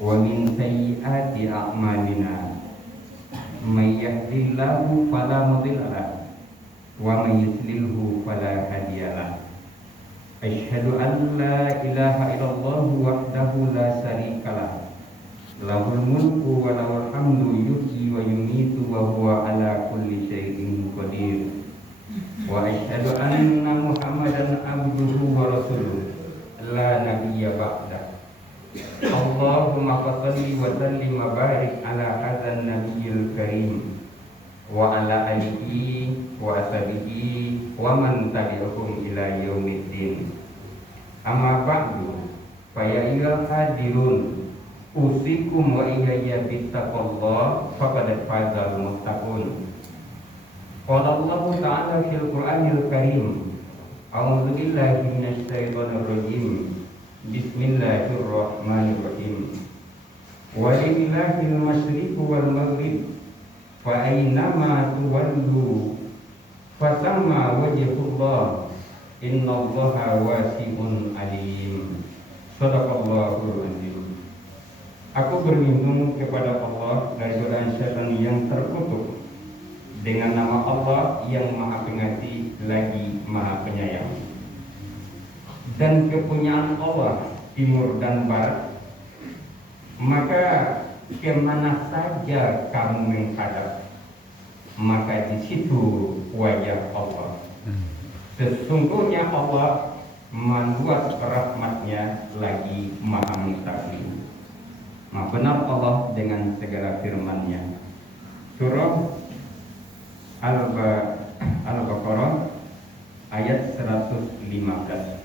ومن سيئات أعمالنا من يهده الله فلا مضل له ومن يضلله فلا هادي له أشهد أن لا إله إلا الله وحده لا شريك له له الملك وله الحمد يحيي ويميت وهو على كل شيء قدير وأشهد أن محمدا عبده ورسوله لا نبي بعده اللهم صل وسلم وبارك على هذا النبي الكريم وعلى آله وصحبه ومن تبعهم إلى يوم الدين أما بعد فيا أيها الحاضرون أوصيكم وإياي بتقوى الله فقد فاز المتقون قال الله تعالى في القرآن الكريم أعوذ بالله من الشيطان الرجيم بسم الله الرحمن الرحيم ولله المشرق والمغرب فأينما تولوا فثم وجه الله إن الله واسع عليم صدق الله العظيم. Aku berlindung kepada Allah dari godaan syaitan yang terkutuk dengan nama Allah yang Maha Pengasih lagi Maha Penyayang. Dan kepunyaan Allah timur dan barat, maka kemana saja kamu menghadap, maka di situ wajah Allah. Sesungguhnya Allah meluas rahmatnya lagi Maha Mengetahui. Maha benar Allah dengan segala firman-Nya. Surah Al-Baqarah ayat 115.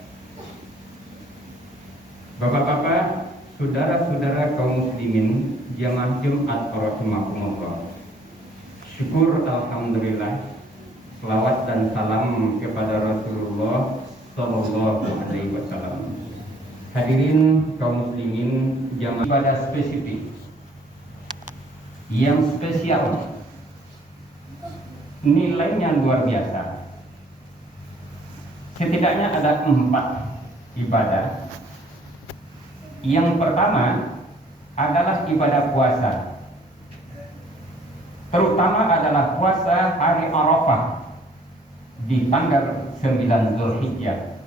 Bapak-bapak, saudara-saudara kaum muslimin jamaah Jumat rahimakumullah. Syukur alhamdulillah, selawat dan salam kepada Rasulullah sallallahu alaihi wasallam. Hadirin kaum muslimin jamaah ibadah spesifik yang spesial, nilainya luar biasa. Setidaknya ada 4 ibadah. Yang pertama adalah ibadah puasa, terutama adalah puasa hari Arafah di tanggal 9 Zulhijjah,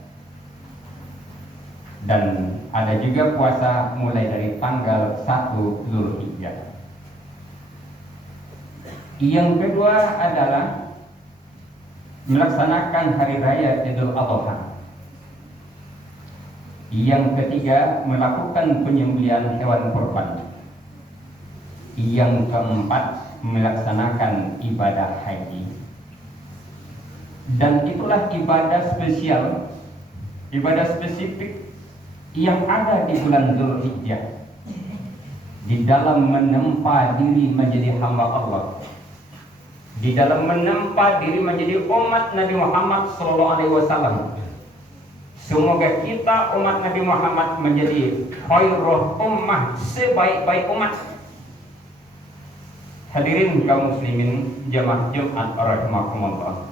dan ada juga puasa mulai dari tanggal 1 Zulhijjah. Yang kedua adalah melaksanakan hari raya Idul Adha. Yang ketiga melakukan penyembelihan hewan kurban. Yang keempat melaksanakan ibadah haji. Dan itulah ibadah spesial, ibadah spesifik yang ada di bulan Zulhijjah, di dalam menempa diri menjadi hamba Allah, di dalam menempa diri menjadi umat Nabi Muhammad SAW. Semoga kita umat Nabi Muhammad menjadi khairul ummah, sebaik-baik umat. Hadirin kaum muslimin jamaah Jumat rahimakumullah.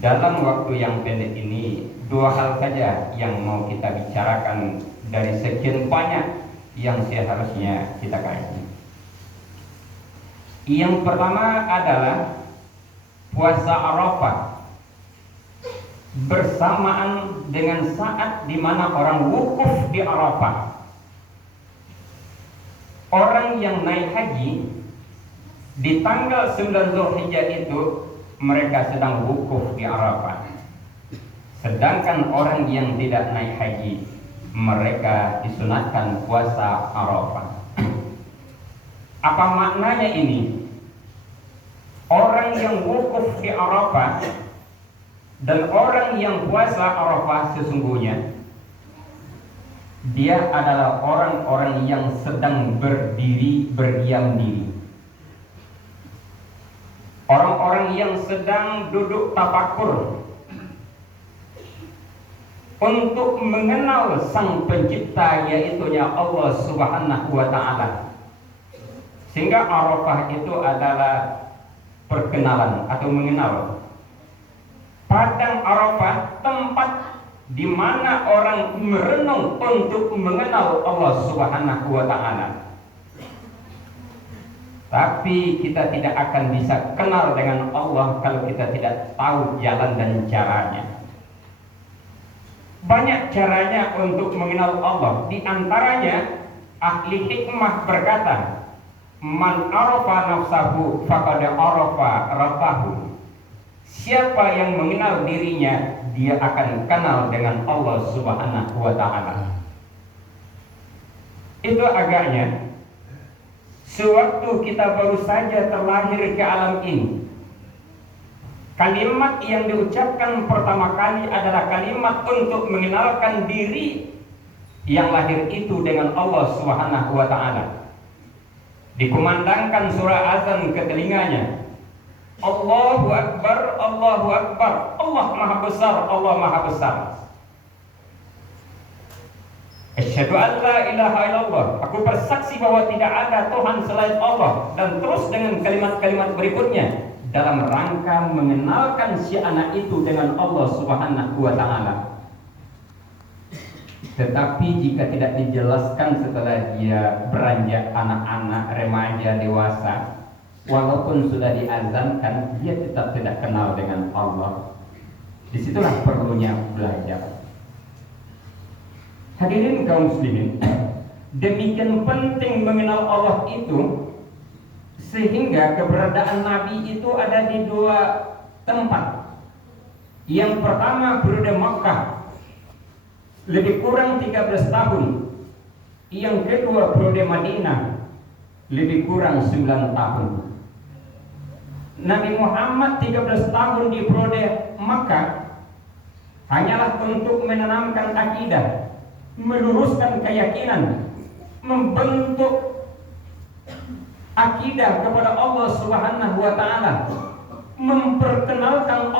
Dalam waktu yang pendek ini 2 hal saja yang mau kita bicarakan dari sekian banyak yang seharusnya kita kaji. Yang pertama adalah puasa Arafah, bersamaan dengan saat di mana orang wukuf di Arafah. Orang yang naik haji di tanggal 9 Zulhijjah itu mereka sedang wukuf di Arafah. Sedangkan orang yang tidak naik haji, mereka disunatkan puasa Arafah. Apa maknanya ini? Orang yang wukuf di Arafah dan orang yang puasa Arafah sesungguhnya dia adalah orang-orang yang sedang berdiri berdiam diri. Orang-orang yang sedang duduk tafakur untuk mengenal Sang Pencipta, yaitunya Allah Subhanahu wa Ta'ala. Sehingga Arafah itu adalah perkenalan atau mengenal. Padang Arafah tempat di mana orang merenung untuk mengenal Allah Subhanahu wa taala. Tapi kita tidak akan bisa kenal dengan Allah kalau kita tidak tahu jalan dan caranya. Banyak caranya untuk mengenal Allah. Di antaranya ahli hikmah berkata, "Man arafa nafsahu faqad arafa rabbahu." Siapa yang mengenal dirinya, dia akan kenal dengan Allah Subhanahu wa taala. Itu agaknya sewaktu kita baru saja terlahir ke alam ini, kalimat yang diucapkan pertama kali adalah kalimat untuk mengenalkan diri yang lahir itu dengan Allah Subhanahu wa taala. Dikumandangkan surah azan ke telinganya. Allahu Akbar, Allahu Akbar, Allah Maha Besar, Allah Maha Besar. Asyhadu an la ilaha illallah, aku bersaksi bahwa tidak ada Tuhan selain Allah. Dan terus dengan kalimat-kalimat berikutnya dalam rangka mengenalkan si anak itu dengan Allah Subhanahu wa taala. Tetapi jika tidak dijelaskan setelah dia beranjak anak-anak, remaja, dewasa, walaupun sudah diazankan, dia tetap tidak kenal dengan Allah. Disitulah perlunya belajar. Hadirin kaum muslimin, demikian penting mengenal Allah itu, sehingga keberadaan Nabi itu ada di dua tempat. Yang pertama periode Makkah, lebih kurang 13 tahun. Yang kedua periode Madinah, lebih kurang 9 tahun. Nabi Muhammad 13 tahun di periode Makkah hanyalah untuk menanamkan akidah, meluruskan keyakinan, membentuk akidah kepada Allah Subhanahu wa taala, memperkenalkan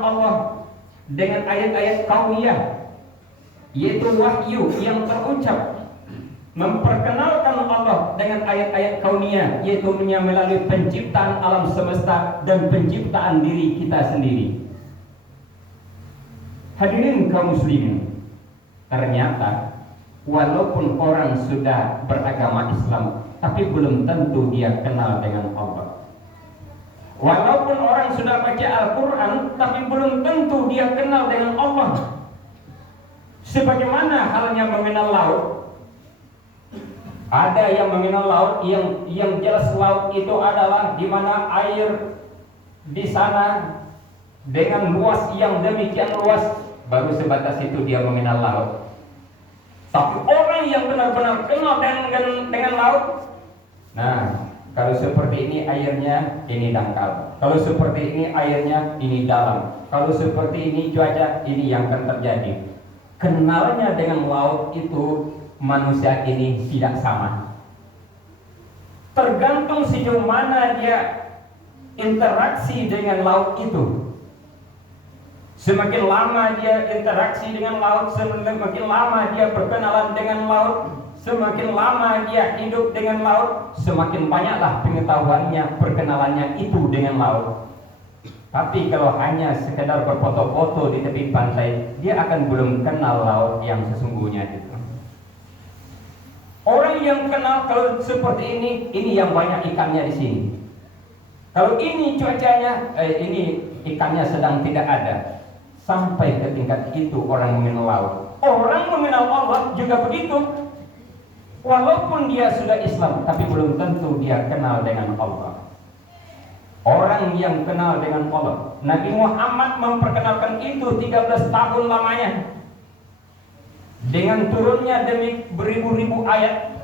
Allah dengan ayat-ayat kauniyah, yaitu wahyu yang terucap, memperkenalkan Allah dengan ayat-ayat kauniyah, yaitu melalui penciptaan alam semesta dan penciptaan diri kita sendiri. Hadirin kaum muslimin, ternyata walaupun orang sudah beragama Islam, tapi belum tentu dia kenal dengan Allah. Walaupun orang sudah baca Al-Quran, tapi belum tentu dia kenal dengan Allah. Sebagaimana halnya mengenal laut. Ada yang mengenal laut, yang jelas laut itu adalah di mana air di sana dengan luas yang demikian luas, baru sebatas itu dia mengenal laut. Tapi orang yang benar-benar kenal dengan laut, nah, kalau seperti ini airnya, ini dangkal. Kalau seperti ini airnya, ini dalam. Kalau seperti ini cuaca, ini yang akan terjadi. Kenalnya dengan laut itu manusia ini tidak sama. Tergantung sejauh mana dia interaksi dengan laut itu. Semakin lama dia interaksi dengan laut, semakin lama dia berkenalan dengan laut, semakin lama dia hidup dengan laut, semakin banyaklah pengetahuannya, perkenalannya itu dengan laut. Tapi kalau hanya sekedar berfoto-foto di tepi pantai, dia akan belum kenal laut yang sesungguhnya itu. Orang yang kenal kalau seperti ini yang banyak ikannya di sini. Kalau ini cuacanya, ini ikannya sedang tidak ada. Sampai ke tingkat itu orang mengenal laut. Orang mengenal Allah juga begitu. Walaupun dia sudah Islam, tapi belum tentu dia kenal dengan Allah. Orang yang kenal dengan Allah, Nabi Muhammad memperkenalkan itu 13 tahun lamanya. Dengan turunnya demi beribu-ribu ayat.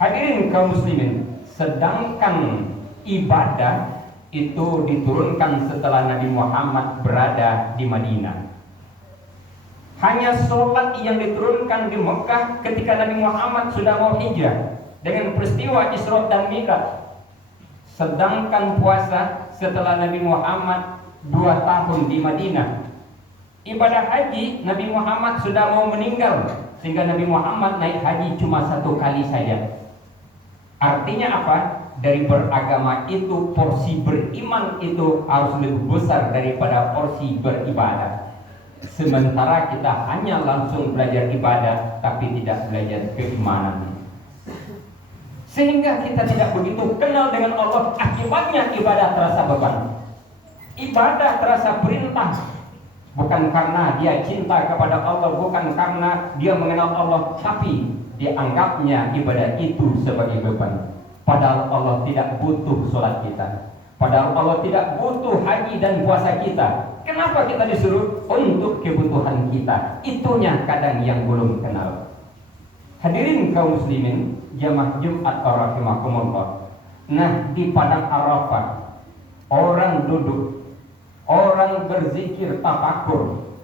Hadirin kaum muslimin, sedangkan ibadah itu diturunkan setelah Nabi Muhammad berada di Madinah. Hanya sholat yang diturunkan di Mekah ketika Nabi Muhammad sudah mau hijrah dengan peristiwa Isra dan Mi'raj. Sedangkan puasa setelah Nabi Muhammad 2 tahun di Madinah. Ibadah haji Nabi Muhammad sudah mau meninggal, sehingga Nabi Muhammad naik haji cuma 1 kali saja. Artinya apa? Dari beragama itu, porsi beriman itu harus lebih besar daripada porsi beribadah. Sementara kita hanya langsung belajar ibadah tapi tidak belajar keimanan, sehingga kita tidak begitu kenal dengan Allah. Akibatnya ibadah terasa beban, ibadah terasa perintah, bukan karena dia cinta kepada Allah, bukan karena dia mengenal Allah, tapi dianggapnya ibadah itu sebagai beban. Padahal Allah tidak butuh sholat kita, padahal Allah tidak butuh haji dan puasa kita. Kenapa kita disuruh? Untuk kebutuhan kita. Itunya kadang yang belum kenal. Hadirin kaum muslimin, jamaah Jumat rahimakumullah. Nah, di padang Arafah orang duduk, orang berzikir tafakur,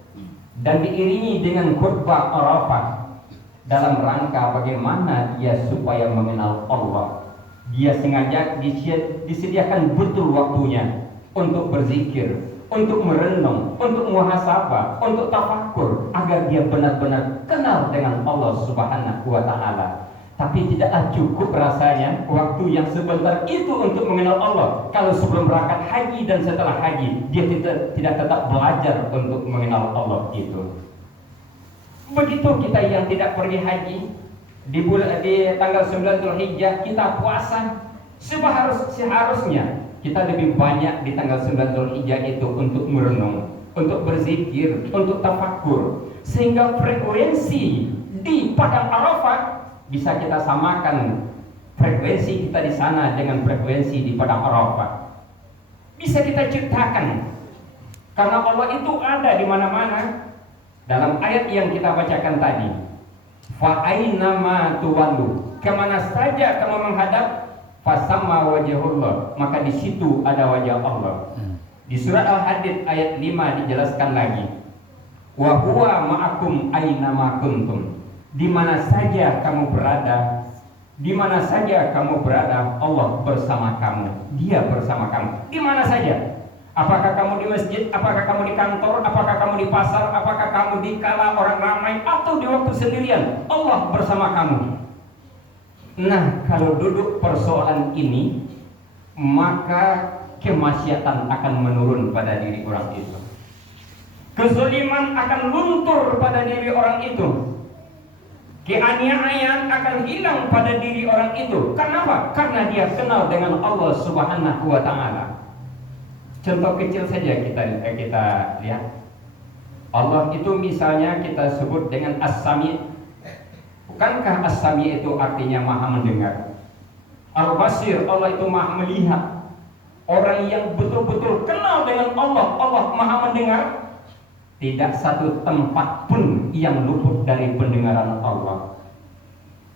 dan diiringi dengan khutbah Arafah dalam rangka bagaimana dia supaya mengenal Allah. Dia sengaja disediakan betul waktunya untuk berzikir, untuk merenung, untuk muhasabah, untuk tafakur, agar dia benar-benar kenal dengan Allah Subhanahu wa Ta'ala. Tapi tidaklah cukup rasanya waktu yang sebentar itu untuk mengenal Allah, kalau sebelum berangkat haji dan setelah haji dia tidak tetap belajar untuk mengenal Allah itu. Begitu kita yang tidak pergi haji, di tanggal 9 Dzulhijjah kita puasa, seharusnya kita lebih banyak di tanggal 9 Dzulhijjah itu untuk merenung, untuk berzikir, untuk tafakur, sehingga frekuensi di padang Arafah bisa kita samakan frekuensi kita di sana dengan frekuensi di padang Arafah. Bisa kita ciptakan, karena Allah itu ada di mana-mana. Dalam ayat yang kita bacakan tadi, fa aina ma tuwallu, kemana saja kamu menghadap, fasamma wajhullah, maka di situ ada wajah Allah. Di surat Al-Hadid ayat 5 dijelaskan lagi, wa huwa ma'akum aina ma kuntum, di mana saja kamu berada, di mana saja kamu berada, Allah bersama kamu, Dia bersama kamu, di mana saja. Apakah kamu di masjid, apakah kamu di kantor, apakah kamu di pasar, apakah kamu di kala orang ramai, atau di waktu sendirian, Allah bersama kamu. Nah, kalau duduk persoalan ini, maka kemaksiatan akan menurun pada diri orang itu, kezaliman akan luntur pada diri orang itu, keaniayaan akan hilang pada diri orang itu. Kenapa? Karena dia kenal dengan Allah Subhanahu wa Ta'ala. Contoh kecil saja kita lihat. Allah itu misalnya kita sebut dengan As-Sami'. Bukankah As-Sami' itu artinya maha mendengar? Al-Basir, Allah itu maha melihat. Orang yang betul-betul kenal dengan Allah, Allah maha mendengar. Tidak satu tempat pun yang luput dari pendengaran Allah.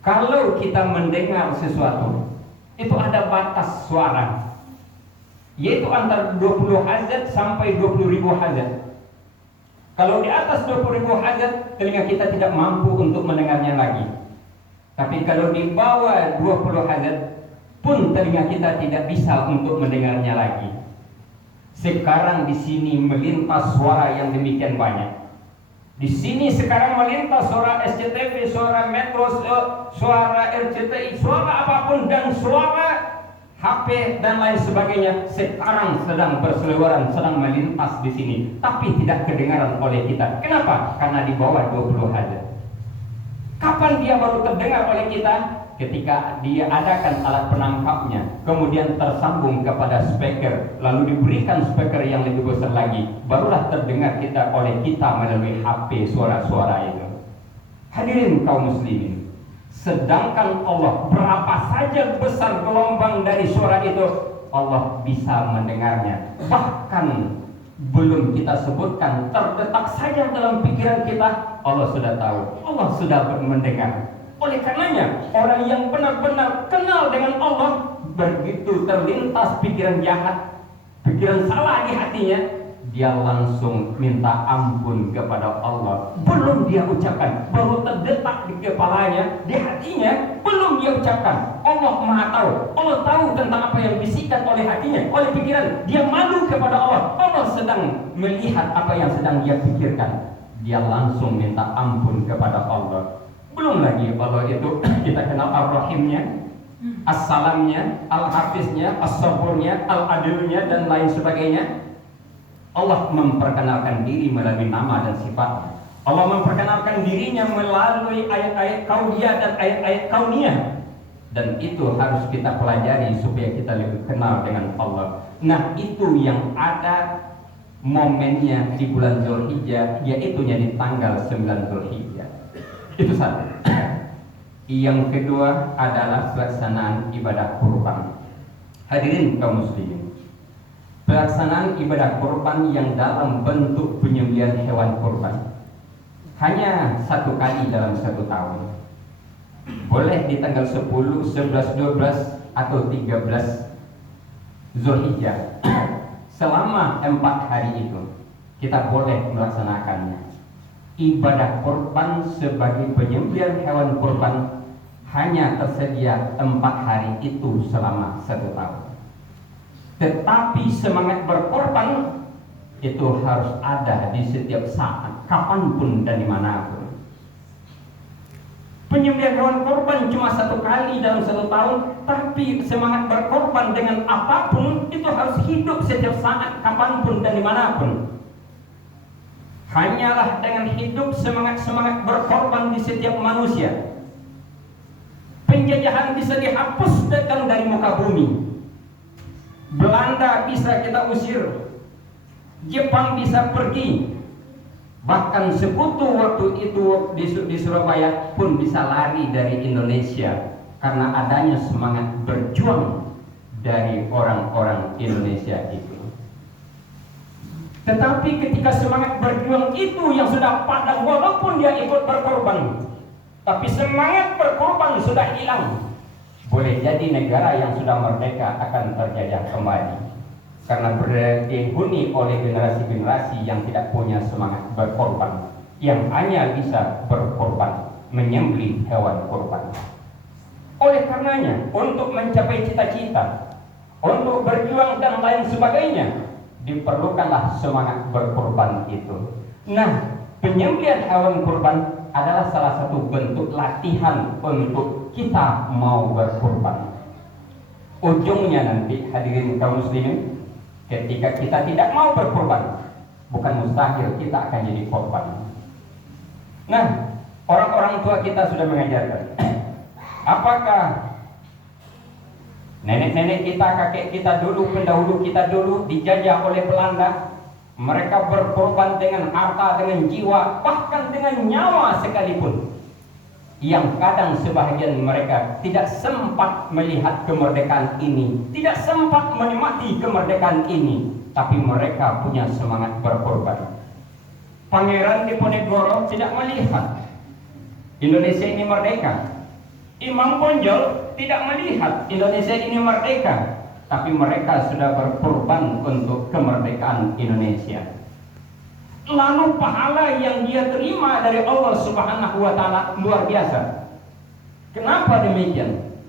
Kalau kita mendengar sesuatu, itu ada batas suara, yaitu antara 20 hazat sampai 20.000 hazat. Kalau di atas 20.000 hazat, telinga kita tidak mampu untuk mendengarnya lagi. Tapi kalau di bawah 20 hazat pun telinga kita tidak bisa untuk mendengarnya lagi. Sekarang di sini melintas suara yang demikian banyak. Di sini sekarang melintas suara SCTV, suara Metro, suara RCTI, suara apapun, dan suara HP dan lain sebagainya sekarang sedang berseliweran, sedang melintas di sini, tapi tidak kedengaran oleh kita. Kenapa? Karena di bawah 20 hazat. Kapan dia baru terdengar oleh kita? Ketika dia adakan alat penangkapnya, kemudian tersambung kepada speaker, lalu diberikan speaker yang lebih besar lagi, barulah terdengar kita oleh kita melalui HP suara-suara itu. Hadirin kaum muslimin, sedangkan Allah, berapa saja besar gelombang dari suara itu, Allah bisa mendengarnya. Bahkan belum kita sebutkan, terdetak saja dalam pikiran kita, Allah sudah tahu, Allah sudah mendengar. Oleh karenanya, orang yang benar-benar kenal dengan Allah, begitu terlintas pikiran jahat, pikiran salah di hatinya, dia langsung minta ampun kepada Allah. Belum dia ucapkan, baru terdetak di kepalanya, di hatinya, belum dia ucapkan. Allah Maha tahu, Allah tahu tentang apa yang bisikan oleh hatinya, oleh pikiran. Dia malu kepada Allah, Allah sedang melihat apa yang sedang dia pikirkan. Dia langsung minta ampun kepada Allah. Belum lagi Allah itu kita kenal Ar-Rahimnya. As-Salamnya, Al-Hafiznya, As-Saburnya, Al-Adilnya, dan lain sebagainya. Allah memperkenalkan diri melalui nama dan sifat. Allah memperkenalkan dirinya melalui ayat-ayat kauniyah dan ayat-ayat kauniyah. Dan itu harus kita pelajari supaya kita lebih kenal dengan Allah. Nah, itu yang ada momennya di bulan Zulhijjah, yaitu di tanggal 9 Zulhijjah. Itu satu. Yang kedua adalah pelaksanaan ibadah kurban. Hadirin kaum muslimin, pelaksanaan ibadah kurban yang dalam bentuk penyembelihan hewan kurban hanya satu kali dalam satu tahun. Boleh di tanggal 10, 11, 12 atau 13 Zulhijjah. Selama 4 hari itu kita boleh melaksanakannya. Ibadah kurban sebagai penyembelihan hewan kurban hanya tersedia 4 hari itu selama 1 tahun. Tetapi semangat berkorban itu harus ada di setiap saat, kapanpun dan dimanapun. Penyembelihan hewan korban cuma 1 kali dalam 1 tahun, tapi semangat berkorban dengan apapun itu harus hidup setiap saat, kapanpun dan dimanapun. Hanyalah dengan hidup semangat berkorban di setiap manusia, penjajahan bisa dihapus dari muka bumi. Belanda bisa kita usir, Jepang bisa pergi, bahkan sekutu waktu itu di Surabaya pun bisa lari dari Indonesia karena adanya semangat berjuang dari orang-orang Indonesia itu. Tetapi ketika semangat berjuang itu yang sudah padam, walaupun dia ikut berkorban, tapi semangat berkorban sudah hilang, boleh jadi negara yang sudah merdeka akan terjajah kembali. Karena dihuni oleh generasi-generasi yang tidak punya semangat berkorban, yang hanya bisa berkorban, menyembelih hewan korban. Oleh karenanya, untuk mencapai cita-cita, untuk berjuang dan lain sebagainya, diperlukanlah semangat berkorban itu. Nah, penyembelihan hewan korban adalah salah satu bentuk latihan untuk kita mau berkorban. Ujungnya nanti, hadirin kaum muslimin, ketika kita tidak mau berkorban, bukan mustahil kita akan jadi korban. Nah, orang-orang tua kita sudah mengajarkan. Apakah nenek-nenek kita, kakek kita dulu, pendahulu kita dulu dijajah oleh Belanda, mereka berkorban dengan harta, dengan jiwa, bahkan dengan nyawa sekalipun, yang kadang sebahagian mereka tidak sempat melihat kemerdekaan ini, tidak sempat menikmati kemerdekaan ini, tapi mereka punya semangat berkorban. Pangeran Diponegoro tidak melihat Indonesia ini merdeka. Imam Bonjol tidak melihat Indonesia ini merdeka, tapi mereka sudah berkorban untuk kemerdekaan Indonesia. Lalu pahala yang dia terima dari Allah Subhanahu wa Ta'ala luar biasa. Kenapa demikian?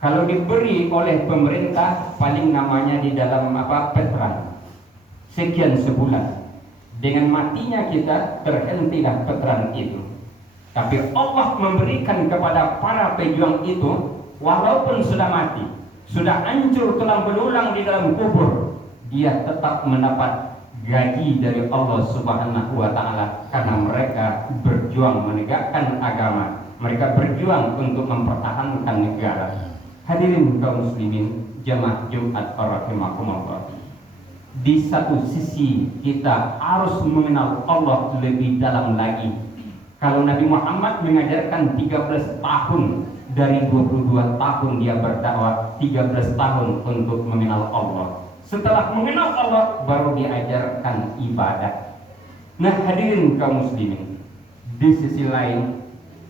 Kalau diberi oleh pemerintah, paling namanya di dalam veteran, sekian sebulan, dengan matinya kita terhentilah veteran itu. Tapi Allah memberikan kepada para pejuang itu, walaupun sudah mati, sudah hancur tulang belulang di dalam kubur, dia tetap mendapat gaji dari Allah Subhanahu wa Ta'ala, karena mereka berjuang menegakkan agama, mereka berjuang untuk mempertahankan negara. Hadirin kaum muslimin, jamaah Jumat rahimakumullah. Di satu sisi kita harus mengenal Allah lebih dalam lagi. Kalau Nabi Muhammad mengajarkan 13 tahun, dari 22 tahun dia berdakwah, 13 tahun untuk mengenal Allah. Setelah mengenal Allah, baru diajarkan ibadah. Nah, hadirin kaum muslimin, di sisi lain,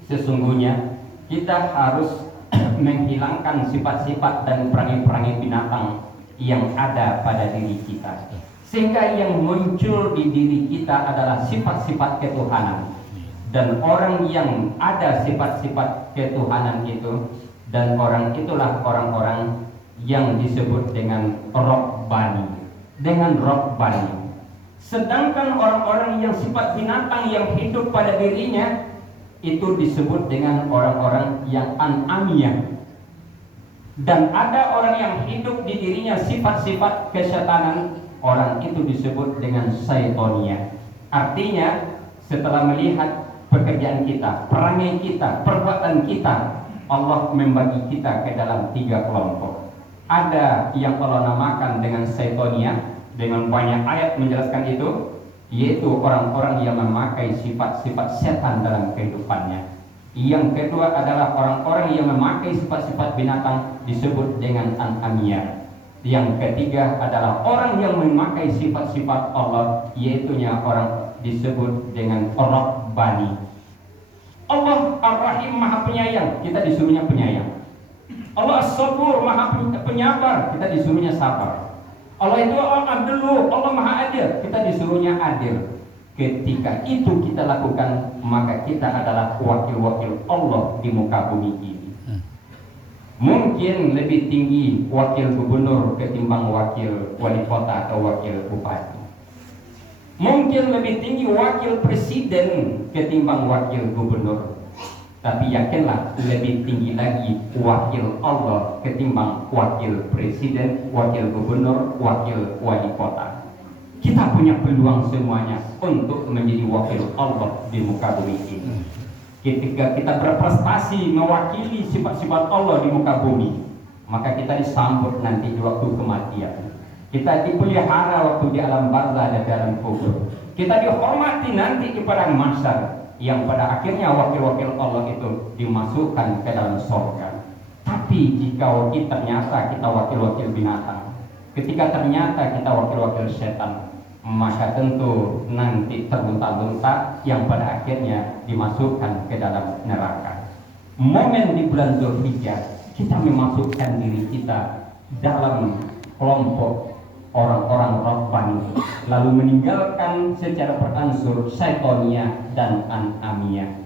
sesungguhnya kita harus menghilangkan sifat-sifat dan perangai-perangai binatang yang ada pada diri kita, sehingga yang muncul di diri kita adalah sifat-sifat ketuhanan. Dan orang yang ada sifat-sifat ketuhanan itu, dan orang itulah orang-orang yang disebut dengan Rabbani, Sedangkan orang-orang yang sifat binatang yang hidup pada dirinya itu disebut dengan orang-orang yang an'amiyah. Dan ada orang yang hidup di dirinya sifat-sifat kesyaitanan, orang itu disebut dengan syaitonia. Artinya setelah melihat pekerjaan kita, perangai kita, perbuatan kita, Allah membagi kita ke dalam 3 kelompok. Ada yang Allah namakan dengan syaitonia, dengan banyak ayat menjelaskan itu, yaitu orang-orang yang memakai sifat-sifat setan dalam kehidupannya. Yang kedua adalah orang-orang yang memakai sifat-sifat binatang, disebut dengan an'amiyah. Yang ketiga adalah orang yang memakai sifat-sifat Allah, yaitunya orang disebut dengan Rabbani. Allah Ar-Rahim, Maha Penyayang, kita disuruhnya penyayang. Allah As-Sabur, Maha Penyabar, kita disuruhnya sabar. Allah itu Al-Adlu, Allah Maha Adil, kita disuruhnya adil. Ketika itu kita lakukan, maka kita adalah wakil-wakil Allah di muka bumi ini. Mungkin lebih tinggi wakil gubernur ketimbang wakil wali kota atau wakil bupati. Mungkin lebih tinggi wakil presiden ketimbang wakil gubernur. Tapi yakinlah lebih tinggi lagi wakil Allah ketimbang wakil presiden, wakil gubernur, wakil wali kota. Kita punya peluang semuanya untuk menjadi wakil Allah di muka bumi ini. Ketika kita berprestasi mewakili sifat-sifat Allah di muka bumi, maka kita disambut nanti di waktu kematian. Kita dipelihara waktu di alam barzah dan dalam kubur. Kita dihormati nanti di padang mahsyar, yang pada akhirnya wakil-wakil Allah itu dimasukkan ke dalam surga. Tapi jika ternyata kita wakil-wakil binatang, ketika ternyata kita wakil-wakil setan, maka tentu nanti terbunta-bunta yang pada akhirnya dimasukkan ke dalam neraka. Momen di bulan Zulhijjah, kita memasukkan diri kita dalam kelompok orang-orang Rabbani, lalu meninggalkan secara beransur syaitonia dan an'amiyah.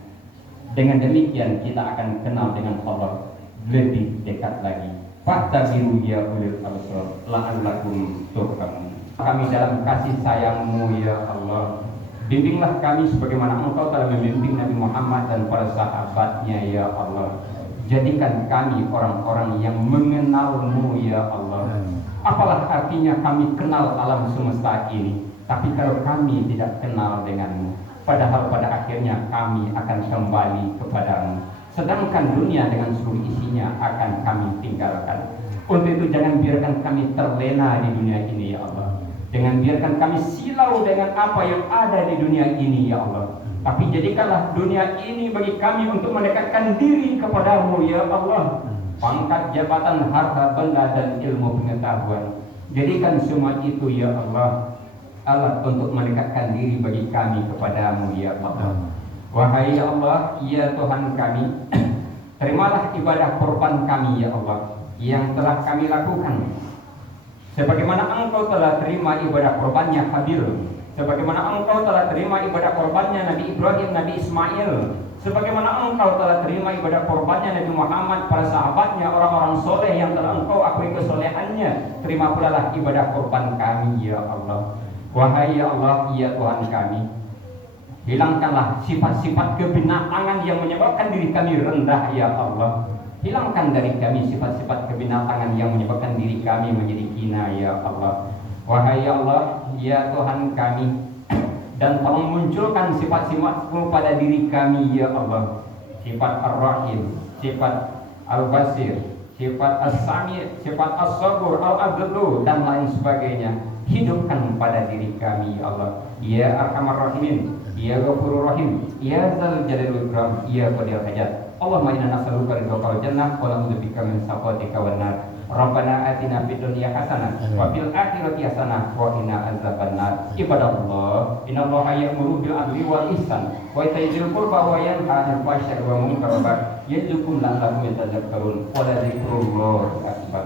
Dengan demikian kita akan kenal dengan Allah lebih dekat lagi. Fattabiru ya ulil absar la'allakum turhamun. Kami dalam kasih sayang-Mu ya Allah, bimbinglah kami sebagaimana Engkau telah membimbing Nabi Muhammad dan para sahabatnya ya Allah. Jadikan kami orang-orang yang mengenal-Mu ya Allah. Apalah artinya kami kenal alam semesta ini, tapi kalau kami tidak kenal dengan-Mu, padahal pada akhirnya kami akan kembali kepadamu. Sedangkan dunia dengan seluruh isinya akan kami tinggalkan. Untuk itu jangan biarkan kami terlena di dunia ini ya Allah. Jangan biarkan kami silau dengan apa yang ada di dunia ini ya Allah. Tapi jadikanlah dunia ini bagi kami untuk mendekatkan diri kepadamu ya Allah. Pangkat, jabatan, harta, benda dan ilmu pengetahuan, jadikan semua itu ya Allah alat untuk mendekatkan diri bagi kami kepadamu ya Allah. Wahai ya Allah, ya Tuhan kami, terimalah ibadah korban kami ya Allah yang telah kami lakukan, sebagaimana Engkau telah terima ibadah korbannya Habil, sebagaimana Engkau telah terima ibadah korbannya Nabi Ibrahim, Nabi Ismail, sebagaimana Engkau telah terima ibadah korbannya Nabi Muhammad, para sahabatnya, orang-orang soleh yang telah Engkau akui kesolehannya. Terima pula lah ibadah korban kami ya Allah. Wahai ya Allah, ya Tuhan kami, hilangkanlah sifat-sifat kebinatangan yang menyebabkan diri kami rendah ya Allah. Hilangkan dari kami sifat-sifat kebinatangan yang menyebabkan diri kami menjadi hina ya Allah. Wahai ya Allah, ya Tuhan kami, dan tolong munculkan sifat-sifat-Mu pada diri kami ya Allah. Sifat Ar-Rahim, sifat Al-Basir, sifat As-Sami', sifat As-Sabur, Al-Adlu dan lain sebagainya. Hidupkan pada diri kami ya Allah. Ya Arhamar Rahimin, ya Ghafurur Rahim, ya Dzal Jalali wal Ikram, ya Qadil Hajat. Allahumma inna nas'aluka ridhaqal jannah wa na'udzubika min sakhatika wan nar. Rabbana atina fid dunya hasanah wa fil akhirati hasanah wa qina azabannar. Ibadallah, innallaha ya'muru bil adli wal ihsan wa ita'i dzil qurba wa yanha 'anil fahsya'i wal munkar wal baghi. Yadzukum la'allakum tadhakkarun. Wa la dzikrullahi akbar.